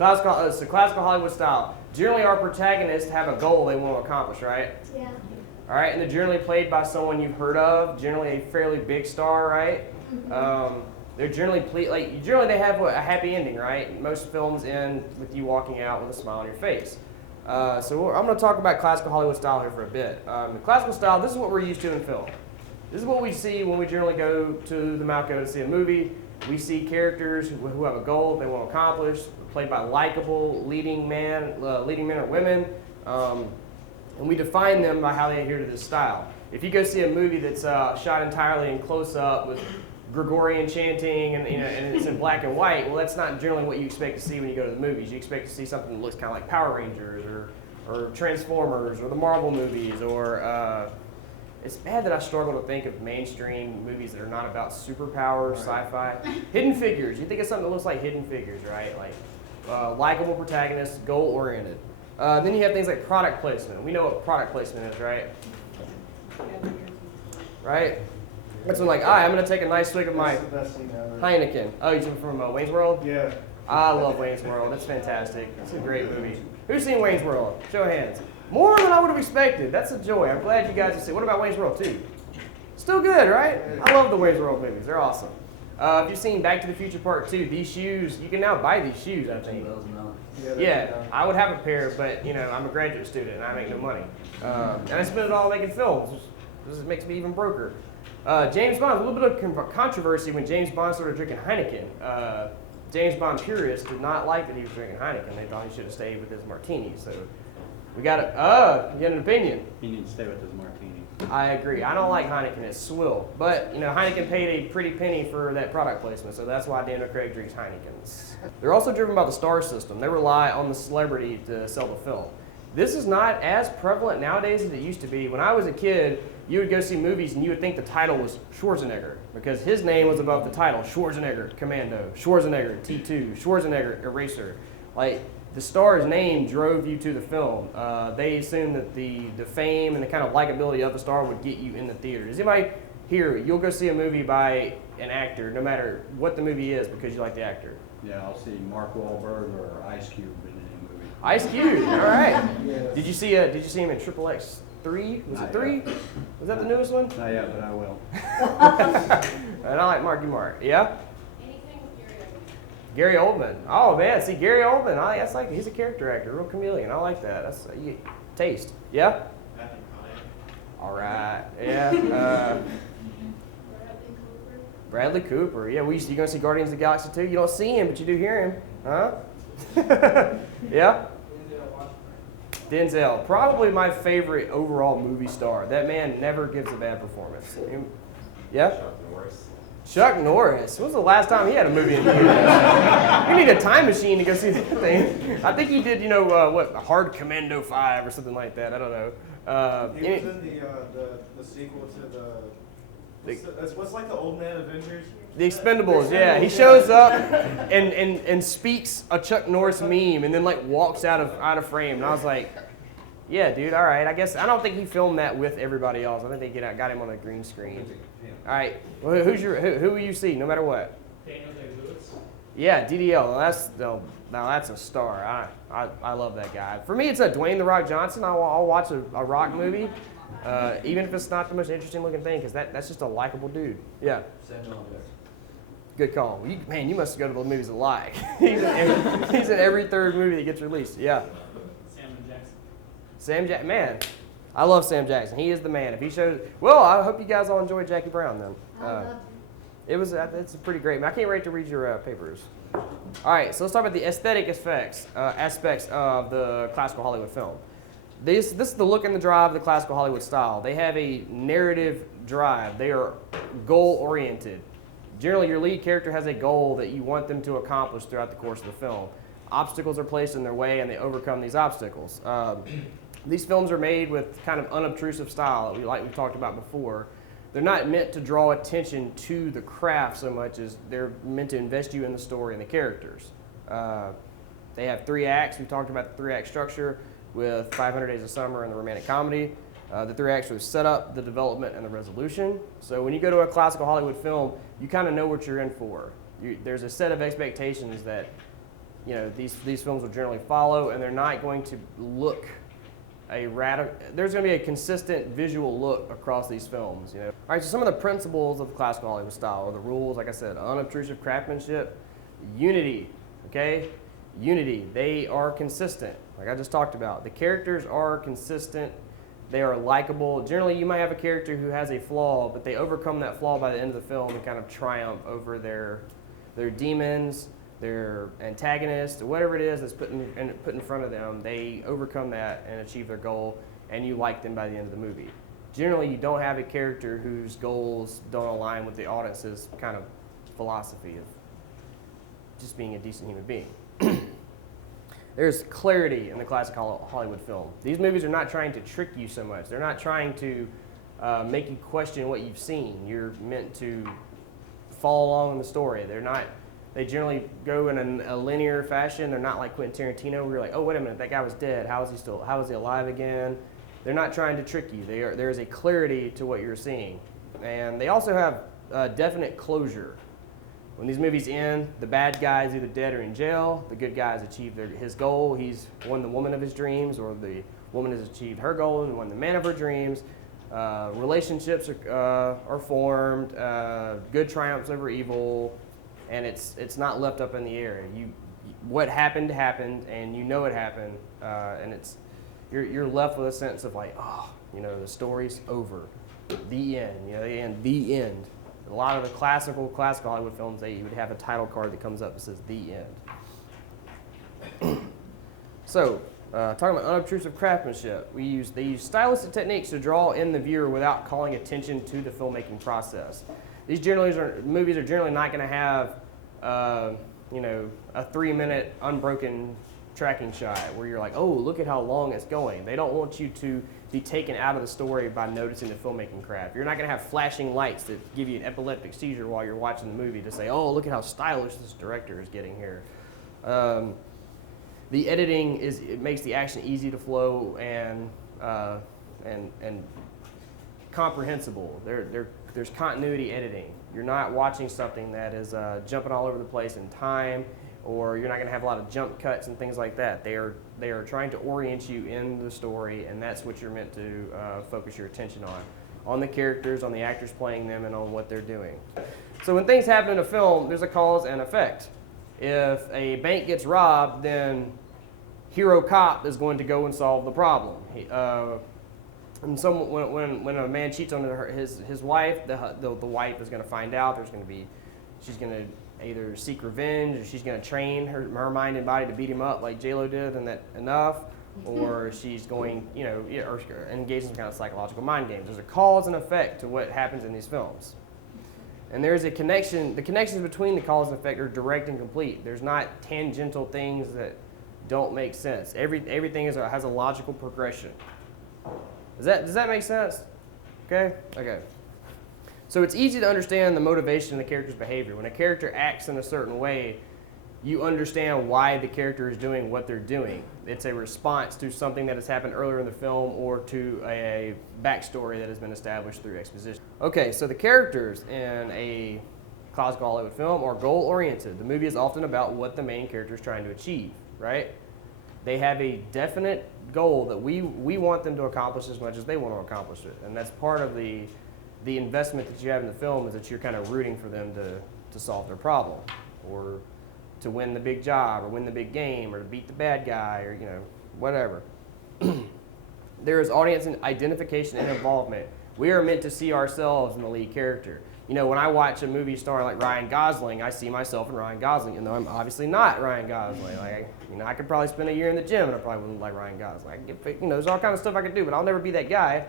Classical Hollywood style. Generally, our protagonists have a goal they want to accomplish, right? Yeah. All right, and they're generally played by someone you've heard of, generally a fairly big star, right? They're generally generally they have a happy ending, right? Most films end with you walking out with a smile on your face. So I'm going to talk about classical Hollywood style here for a bit. The classical style, this is what we're used to in film. This is what we see when we generally go to the Malco to see a movie. We see characters who have a goal they want to accomplish, played by likable leading men or women. And we define them by how they adhere to this style. If you go see a movie that's shot entirely in close-up with Gregorian chanting and it's in black and white, well, that's not generally what you expect to see when you go to the movies. You expect to see something that looks kind of like Power Rangers or Transformers or the Marvel movies or it's bad that I struggle to think of mainstream movies that are not about superpowers, sci-fi. Hidden Figures. You think of something that looks like Hidden Figures, right? Like likable protagonists, goal-oriented. Then you have things like product placement. We know what product placement is, right? Right? That's when like, I'm going to take a nice swig of my Heineken. Oh, you're from Wayne's World? Yeah. I love Wayne's World. That's fantastic. It's a great movie. Who's seen Wayne's World? Show of hands. More than I would have expected. That's a joy. I'm glad you guys have seen. What about Wayne's World 2? Still good, right? I love the Wayne's World movies. They're awesome. If you've seen Back to the Future Part 2, these shoes, you can now buy these shoes, I think. Yeah, I would have a pair, but I'm a graduate student and I make no money. And I spend it all making films. This makes me even broker. James Bond, a little bit of controversy when James Bond started drinking Heineken. James Bond purists did not like that he was drinking Heineken. They thought he should have stayed with his martini. So we got you had an opinion? He needs to stay with his martini. I agree. I don't like Heineken. It's swill. But, Heineken paid a pretty penny for that product placement, so that's why Daniel Craig drinks Heinekens. They're also driven by the star system. They rely on the celebrity to sell the film. This is not as prevalent nowadays as it used to be. When I was a kid, you would go see movies and you would think the title was Schwarzenegger because his name was above the title. Schwarzenegger, Commando. Schwarzenegger, T2. Schwarzenegger, Eraser. Like, the star's name drove you to the film. They assumed that the fame and the kind of likability of the star would get you in the theater. Does anybody here, you'll go see a movie by an actor, no matter what the movie is, because you like the actor? Yeah, I'll see Mark Wahlberg or Ice Cube in any movie. Ice Cube, all right. Yes. Did you see him in Triple X 3? Was it 3? Was that the newest one? Not yet, but I will. And I like Marky Mark. Yeah? Gary Oldman. Oh man, see Gary Oldman. He's a character actor, real chameleon. I like that. That's taste. Yeah. All right. Yeah. Bradley Cooper. Yeah. You gonna see Guardians of the Galaxy 2? You don't see him, but you do hear him, huh? Yeah. Denzel. Probably my favorite overall movie star. That man never gives a bad performance. Yeah. Chuck Norris. When was the last time he had a movie in theaters? You need a time machine to go see that thing. I think he did, Hard Commando 5 or something like that. I don't know. He was in the sequel to what's like the old man Avengers? The Expendables, yeah. He shows up and speaks a Chuck Norris meme and then walks out of frame. And I was like, yeah, dude, all right. I don't think he filmed that with everybody else. I think they got him on a green screen. All right. Well, who will you see, no matter what? Daniel Day-Lewis. Yeah, DDL. Now that's a star. I love that guy. For me, it's Dwayne The Rock Johnson. I'll watch a Rock movie, even if it's not the most interesting looking thing, because that's just a likable dude. Yeah. Good call. You must go to the movies a lot. He's in every third movie that gets released. Yeah. Sam Jackson. Man, I love Sam Jackson. He is the man. If he shows, I hope you guys all enjoyed Jackie Brown then. It's a pretty great. I can't wait to read your papers. All right, so let's talk about the aesthetic aspects of the classical Hollywood film. This is the look and the drive of the classical Hollywood style. They have a narrative drive. They are goal-oriented. Generally, your lead character has a goal that you want them to accomplish throughout the course of the film. Obstacles are placed in their way, and they overcome these obstacles. These films are made with kind of unobtrusive style that we talked about before. They're not meant to draw attention to the craft so much as they're meant to invest you in the story and the characters. They have 3 acts. We talked about the 3-act structure with 500 Days of Summer and the romantic comedy. The 3 acts are the setup, the development, and the resolution. So when you go to a classical Hollywood film, you kind of know what you're in for. There's a set of expectations that you know, these films will generally follow, and they're not going to look there's going to be a consistent visual look across these films. You know, all right. So some of the principles of classical Hollywood style, or the rules, like I said, unobtrusive craftsmanship, unity. Okay, unity. They are consistent, like I just talked about. The characters are consistent. They are likable. Generally, you might have a character who has a flaw, but they overcome that flaw by the end of the film and kind of triumph over their demons, their antagonist, whatever it is that's put in front of them. They overcome that and achieve their goal, and you like them by the end of the movie. Generally, you don't have a character whose goals don't align with the audience's kind of philosophy of just being a decent human being. There's clarity in the classic Hollywood film. These movies are not trying to trick you so much. They're not trying to make you question what you've seen. You're meant to follow along in the story. They generally go in a linear fashion. They're not like Quentin Tarantino, where you're like, oh, wait a minute, that guy was dead. How is he alive again? They're not trying to trick you. There is a clarity to what you're seeing. And they also have definite closure. When these movies end, the bad guy is either dead or in jail. The good guy has achieved his goal. He's won the woman of his dreams, or the woman has achieved her goal and won the man of her dreams. Relationships are formed. Good triumphs over evil. And it's not left up in the air. What happened, and you know it happened, and you're left with a sense of like, oh, you know, the story's over, the end. You know, the end. A lot of the classical Hollywood films, you would have a title card that comes up that says the end. So, talking about unobtrusive craftsmanship, they use stylistic techniques to draw in the viewer without calling attention to the filmmaking process. These movies are generally not going to have, you know, a 3-minute unbroken tracking shot where you're like, oh, look at how long it's going. They don't want you to be taken out of the story by noticing the filmmaking craft. You're not going to have flashing lights that give you an epileptic seizure while you're watching the movie to say, oh, look at how stylish this director is getting here. The editing it makes the action easy to flow and comprehensible. There's continuity editing. You're not watching something that is jumping all over the place in time, or you're not going to have a lot of jump cuts and things like that. They are trying to orient you in the story, and that's what you're meant to focus your attention on the characters, on the actors playing them, and on what they're doing. So when things happen in a film, there's a cause and effect. If a bank gets robbed, then hero cop is going to go and solve the problem. And so when a man cheats on his wife, the wife is going to find out. She's going to either seek revenge, or she's going to train her mind and body to beat him up like J-Lo did, and that enough, or she's going, you know, or engage in some kind of psychological mind games. There's a cause and effect to what happens in these films. And there's a connection. The connections between the cause and effect are direct and complete. There's not tangential things that don't make sense. Everything has a logical progression. Does that make sense? Okay? So it's easy to understand the motivation of the character's behavior. When a character acts in a certain way, you understand why the character is doing what they're doing. It's a response to something that has happened earlier in the film, or to a backstory that has been established through exposition. Okay, so the characters in a classical Hollywood film are goal-oriented. The movie is often about what the main character is trying to achieve, right? They have a definite goal that we want them to accomplish as much as they want to accomplish it. And that's part of the investment that you have in the film, is that you're kind of rooting for them to solve their problem, or to win the big job, or win the big game, or to beat the bad guy, or, you know, whatever. There is audience identification and involvement. We are meant to see ourselves in the lead character. You know, when I watch a movie star like Ryan Gosling, I see myself in Ryan Gosling, even though I'm obviously not Ryan Gosling. Like, you know, I could probably spend a year in the gym and I probably wouldn't like Ryan Gosling. I can get, you know, there's all kinds of stuff I could do, but I'll never be that guy.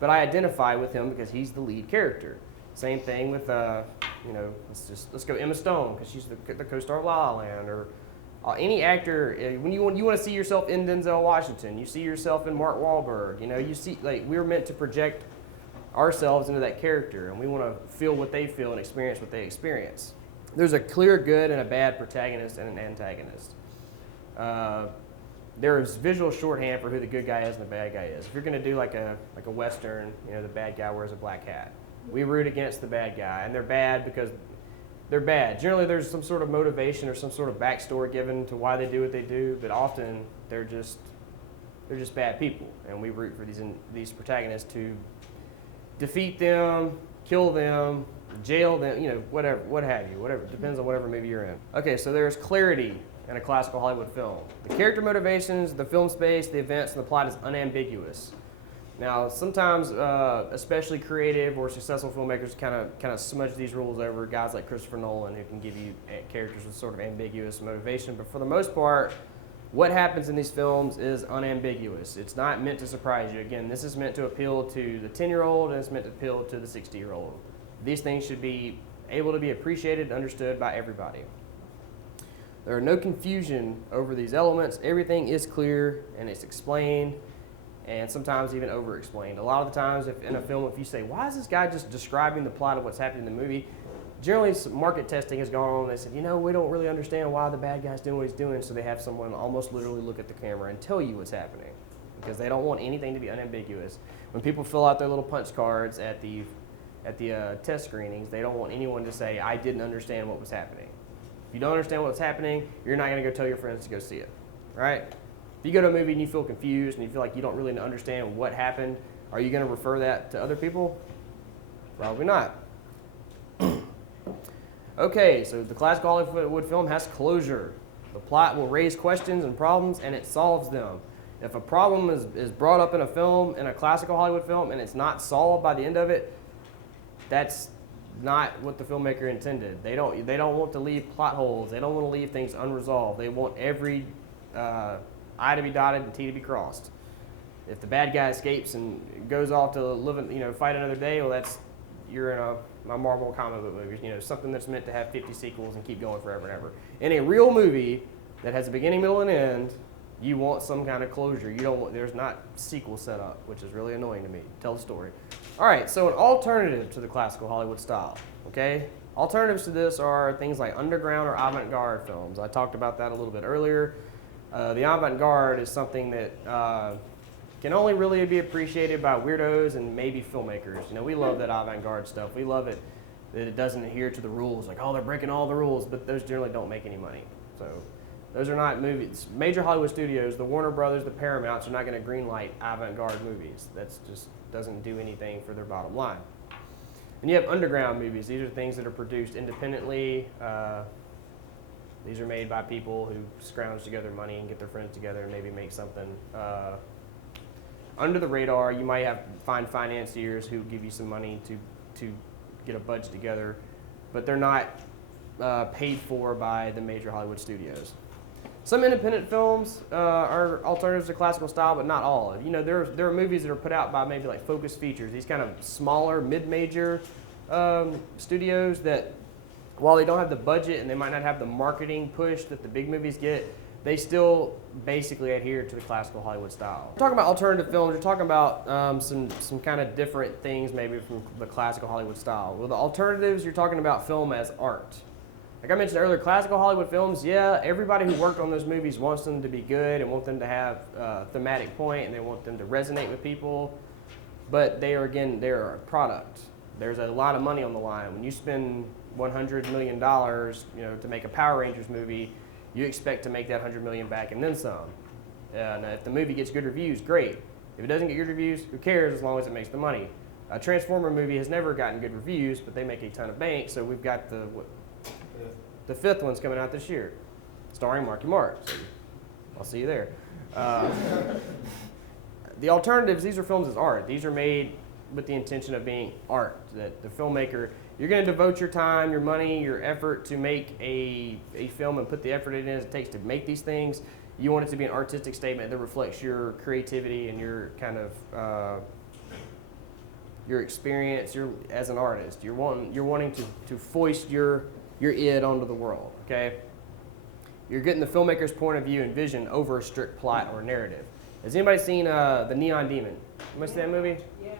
But I identify with him because he's the lead character. Same thing with, you know, let's go Emma Stone, because she's the co-star of La La Land, or any actor. When you want to see yourself in Denzel Washington, you see yourself in Mark Wahlberg. You know, you see, like, we're meant to project ourselves into that character, and we want to feel what they feel and experience what they experience. There's a clear good and a bad protagonist and an antagonist. There is visual shorthand for who the good guy is and the bad guy is. If you're going to do like a Western, you know, the bad guy wears a black hat. We root against the bad guy, and they're bad because they're bad. Generally, there's some sort of motivation or some sort of backstory given to why they do what they do, but often they're just bad people, and we root for these protagonists to defeat them, kill them, jail them, whatever, what have you, whatever. It depends on whatever movie you're in. Okay, so there's clarity in a classical Hollywood film. The character motivations, the film space, the events, and the plot is unambiguous. Now, sometimes, especially creative or successful filmmakers kind of smudge these rules over. Guys like Christopher Nolan, who can give you characters with sort of ambiguous motivation. But for the most part, what happens in these films is unambiguous. It's not meant to surprise you. Again, this is meant to appeal to the 10-year-old, and it's meant to appeal to the 60-year-old. These things should be able to be appreciated and understood by everybody. There are no confusion over these elements. Everything is clear, and it's explained, and sometimes even over-explained. A lot of the times if in a film, if you say, why is this guy just describing the plot of what's happening in the movie? Generally, some market testing has gone on. They said, we don't really understand why the bad guy's doing what he's doing, so they have someone almost literally look at the camera and tell you what's happening, because they don't want anything to be unambiguous. When people fill out their little punch cards at the test screenings, they don't want anyone to say, I didn't understand what was happening. If you don't understand what's happening, you're not going to go tell your friends to go see it, right? If you go to a movie and you feel confused and you feel like you don't really understand what happened, are you going to refer that to other people? Probably not. Okay, so the classical Hollywood film has closure. The plot will raise questions and problems, and it solves them. If a problem is brought up in a film, in a classical Hollywood film, and it's not solved by the end of it, that's not what the filmmaker intended. They don't want to leave plot holes. They don't want to leave things unresolved. They want every I to be dotted and T to be crossed. If the bad guy escapes and goes off to live, fight another day, well, you're in a Marvel comic book movie, something that's meant to have 50 sequels and keep going forever and ever. In a real movie that has a beginning, middle, and end, you want some kind of closure. There's not sequel set up, which is really annoying to me. Tell the story. All right, so an alternative to the classical Hollywood style, okay? Alternatives to this are things like underground or avant-garde films. I talked about that a little bit earlier. The avant-garde is something that can only really be appreciated by weirdos and maybe filmmakers. We love that avant-garde stuff. We love it that it doesn't adhere to the rules. Like, they're breaking all the rules, but those generally don't make any money. So those are not movies. Major Hollywood studios, the Warner Brothers, the Paramounts, are not going to greenlight avant-garde movies. That's just doesn't do anything for their bottom line. And you have underground movies. These are things that are produced independently. These are made by people who scrounge together money and get their friends together and maybe make something under the radar. You might find financiers who give you some money to get a budget together, but they're not paid for by the major Hollywood studios. Some independent films are alternatives to classical style, but not all. There are movies that are put out by maybe like Focus Features, these kind of smaller, mid-major studios that, while they don't have the budget and they might not have the marketing push that the big movies get, they still basically adhere to the classical Hollywood style. We're talking about alternative films. We're talking about some kind of different things maybe from the classical Hollywood style. Well, the alternatives, you're talking about film as art. Like I mentioned earlier, classical Hollywood films, everybody who worked on those movies wants them to be good and want them to have a thematic point and they want them to resonate with people. But they're a product. There's a lot of money on the line. When you spend $100 million, to make a Power Rangers movie, you expect to make that $100 million back and then some. And if the movie gets good reviews, great. If it doesn't get good reviews, who cares as long as it makes the money? A Transformer movie has never gotten good reviews, but they make a ton of bank, so we've got the fifth one's coming out this year, starring Marky Mark. So I'll see you there. The alternatives, these are films as art. These are made with the intention of being art. That the filmmaker, you're going to devote your time, your money, your effort to make a film and put the effort it takes to make these things. You want it to be an artistic statement that reflects your creativity and your kind of your experience as an artist. You're wanting to foist your id onto the world, okay? You're getting the filmmaker's point of view and vision over a strict plot or narrative. Has anybody seen The Neon Demon? Anybody seen that movie? Yeah.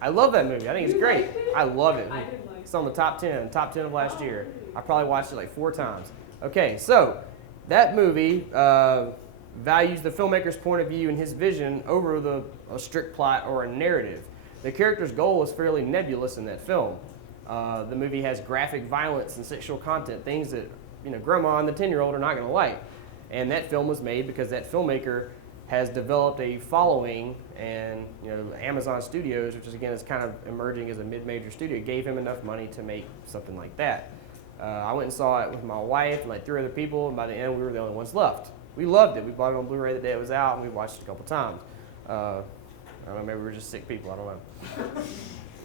I love that movie. I think it's great. I love it. I didn't like It's on the top 10 of last year. I probably watched it like 4 times. Okay, so that movie values the filmmaker's point of view and his vision over a strict plot or a narrative. The character's goal is fairly nebulous in that film. The movie has graphic violence and sexual content, things that grandma and the 10-year-old are not going to like. And that film was made because that filmmaker has developed a following, and Amazon Studios, which is kind of emerging as a mid-major studio, gave him enough money to make something like that. I went and saw it with my wife and like 3 other people, and by the end we were the only ones left. We loved it. We bought it on Blu-ray the day it was out, and we watched it a couple times. I don't know, maybe we were just sick people. I don't know.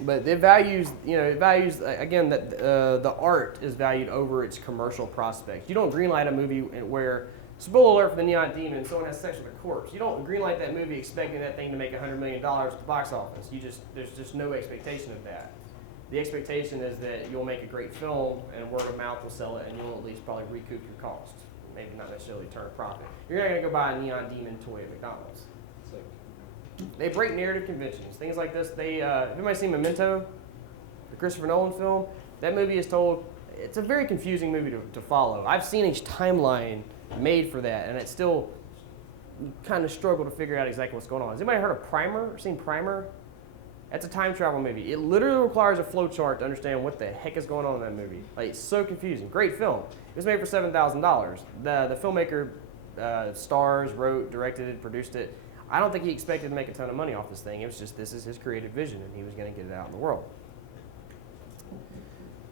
But it values, again, that the art is valued over its commercial prospects. You don't greenlight a movie where, spoiler alert for the Neon Demon, someone has sex with a corpse. You don't greenlight that movie expecting that thing to make $100 million at the box office. There's just no expectation of that. The expectation is that you'll make a great film and word of mouth will sell it, and you'll at least probably recoup your cost. Maybe not necessarily turn a profit. You're not going to go buy a Neon Demon toy at McDonald's. They break narrative conventions. Things like this. Everybody seen Memento, the Christopher Nolan film? That movie is told, it's a very confusing movie to follow. I've seen a timeline made for that, and it's still, you kind of struggle to figure out exactly what's going on. Has anybody heard of Primer or seen Primer? That's a time travel movie. It literally requires a flow chart to understand what the heck is going on in that movie. Like, it's so confusing. Great film. It was made for $7,000. The filmmaker stars, wrote, directed it, produced it. I don't think he expected to make a ton of money off this thing. It was just, this is his creative vision, and he was going to get it out in the world.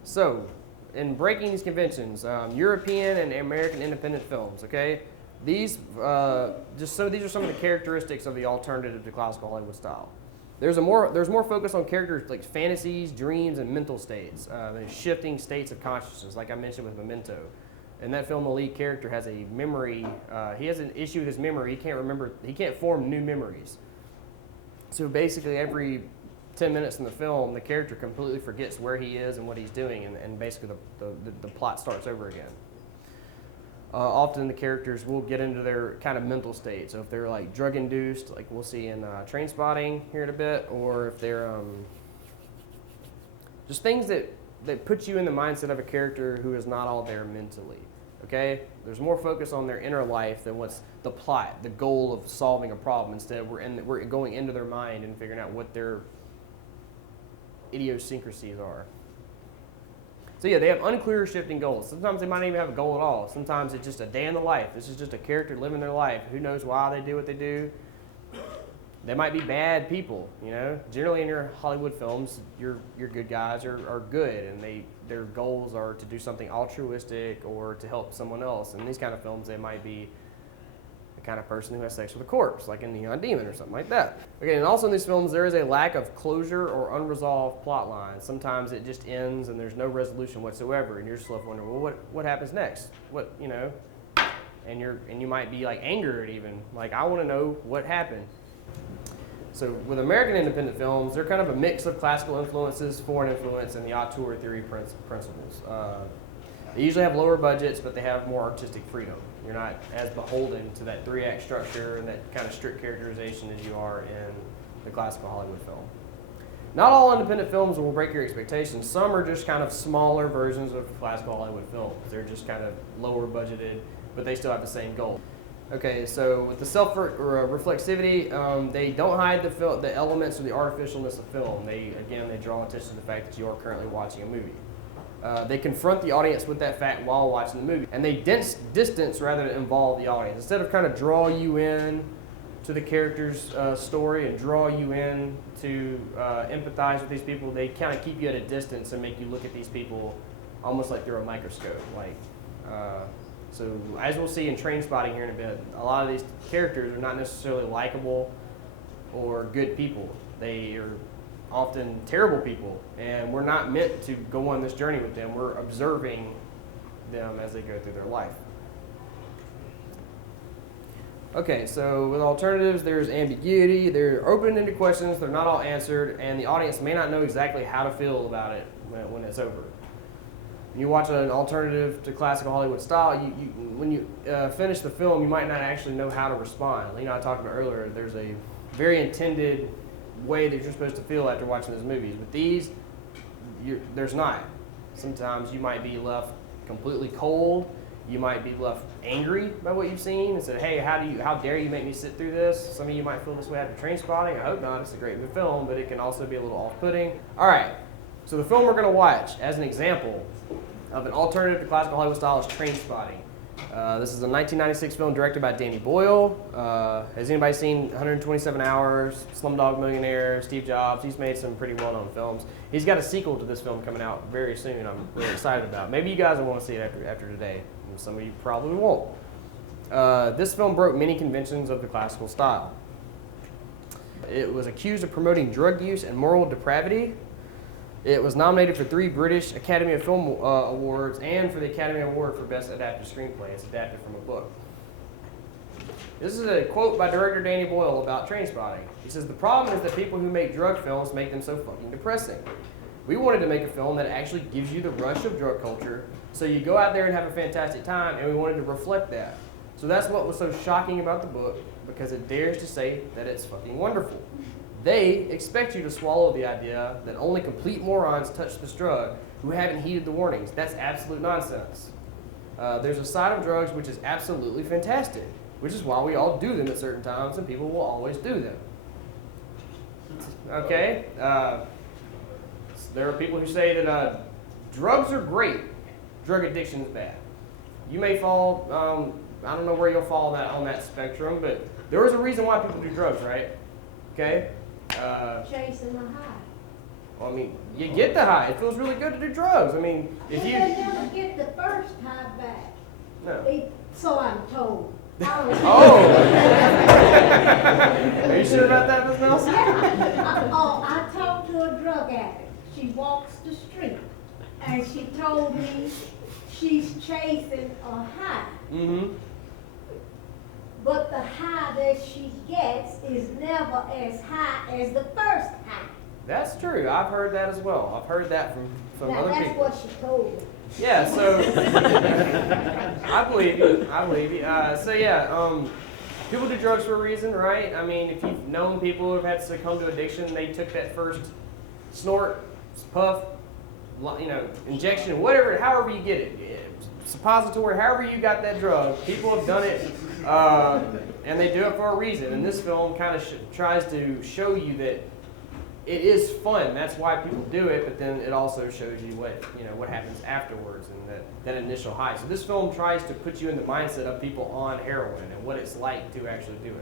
So, in breaking these conventions, European and American independent films, okay? These are some of the characteristics of the alternative to classical Hollywood style. There's more focus on characters like fantasies, dreams, and mental states, shifting states of consciousness, like I mentioned with Memento. In that film, the lead character has a memory. He has an issue with his memory. He can't form new memories. So basically, every 10 minutes in the film, the character completely forgets where he is and what he's doing, and basically the plot starts over again. Often the characters will get into their kind of mental state. So if they're like drug induced, like we'll see in Trainspotting here in a bit, or if they're just things that put you in the mindset of a character who is not all there mentally. Okay? There's more focus on their inner life than what's the plot, the goal of solving a problem. Instead, we're going into their mind and figuring out what their idiosyncrasies are. So yeah, they have unclear shifting goals. Sometimes they might not even have a goal at all. Sometimes it's just a day in the life. This is just a character living their life. Who knows why they do what they do? They might be bad people, Generally in your Hollywood films, your good guys are good, and their goals are to do something altruistic or to help someone else. In these kind of films, they might be the kind of person who has sex with a corpse, like in Neon Demon or something like that. Okay, and also in these films, there is a lack of closure or unresolved plot lines. Sometimes it just ends and there's no resolution whatsoever, and you're just left wondering, well, what happens next? And you might be like angered even, like I want to know what happened. So with American independent films, they're kind of a mix of classical influences, foreign influence, and the auteur theory principles. They usually have lower budgets, but they have more artistic freedom. You're not as beholden to that 3-act structure and that kind of strict characterization as you are in the classical Hollywood film. Not all independent films will break your expectations. Some are just kind of smaller versions of classical Hollywood films. They're just kind of lower budgeted, but they still have the same goal. Okay, so with the self-reflexivity, they don't hide the elements or the artificialness of film. They draw attention to the fact that you are currently watching a movie. They confront the audience with that fact while watching the movie. And they distance rather than involve the audience. Instead of kind of draw you in to the character's story and draw you in to empathize with these people, they kind of keep you at a distance and make you look at these people almost like through a microscope. So as we'll see in Trainspotting here in a bit, a lot of these characters are not necessarily likable or good people. They are often terrible people, and we're not meant to go on this journey with them. We're observing them as they go through their life. Okay, so with alternatives, there's ambiguity. They're open-ended questions. They're not all answered, and the audience may not know exactly how to feel about it when it's over. When you watch an alternative to classical Hollywood style, when you finish the film, you might not actually know how to respond. I talked about earlier, there's a very intended way that you're supposed to feel after watching those movies. With these, there's not. Sometimes you might be left completely cold. You might be left angry by what you've seen and said, hey, how dare you make me sit through this? Some of you might feel this way after Trainspotting. I hope not. It's a great film, but it can also be a little off-putting. All right. So the film we're going to watch, as an example of an alternative to classical Hollywood style, is Trainspotting. This is a 1996 film directed by Danny Boyle. Has anybody seen 127 Hours, Slumdog Millionaire, Steve Jobs? He's made some pretty well-known films. He's got a sequel to this film coming out very soon. I'm really excited about. Maybe you guys will want to see it after today. And some of you probably won't. This film broke many conventions of the classical style. It was accused of promoting drug use and moral depravity. It was nominated for 3 British Academy of Film Awards and for the Academy Award for Best Adapted Screenplay. It's adapted from a book. This is a quote by director Danny Boyle about Trainspotting. He says, "The problem is that people who make drug films make them so fucking depressing. We wanted to make a film that actually gives you the rush of drug culture, so you go out there and have a fantastic time, and we wanted to reflect that. So that's what was so shocking about the book, because it dares to say that it's fucking wonderful. They expect you to swallow the idea that only complete morons touch this drug who haven't heeded the warnings. That's absolute nonsense. There's a side of drugs which is absolutely fantastic, which is why we all do them at certain times, and people will always do them." Okay? There are people who say that drugs are great, drug addiction is bad. You may fall, I don't know where you'll fall on that spectrum, but there is a reason why people do drugs, right? Okay? Chasing the high. Well, I mean, you get the high. It feels really good to do drugs. I mean, if But you... they never get the first high back. No. So I'm told. Oh! Are you sure about that, Ms. Nelson? Yeah. I talked to a drug addict. She walks the street, and she told me she's chasing a high. Mm-hmm. But the high that she gets is never as high as the first high. That's true. I've heard that as well. I've heard that from Now, other that's people. what she told me. Yeah, so I believe you. So yeah, people do drugs for a reason, right? I mean, if you've known people who have had to succumb to addiction, they took that first snort, puff, injection, whatever, however you get it, suppository, however you got that drug, people have done it, and they do it for a reason. And this film kind of tries to show you that it is fun. That's why people do it, but then it also shows you what happens afterwards and that initial high. So this film tries to put you in the mindset of people on heroin and what it's like to actually do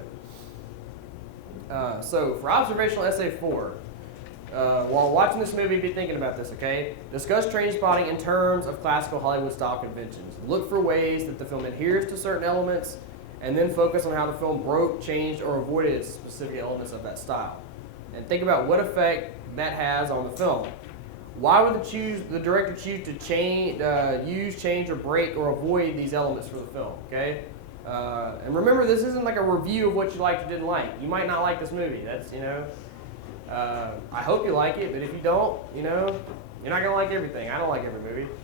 it. So for observational essay 4, while watching this movie, be thinking about this, okay? Discuss Trainspotting in terms of classical Hollywood style conventions. Look for ways that the film adheres to certain elements, and then focus on how the film broke, changed, or avoided specific elements of that style. And think about what effect that has on the film. Why would the director choose to use, change, or break, or avoid these elements for the film, okay? And remember, this isn't like a review of what you liked or didn't like. You might not like this movie. That's, I hope you like it, but if you don't, you're not going to like everything. I don't like every movie.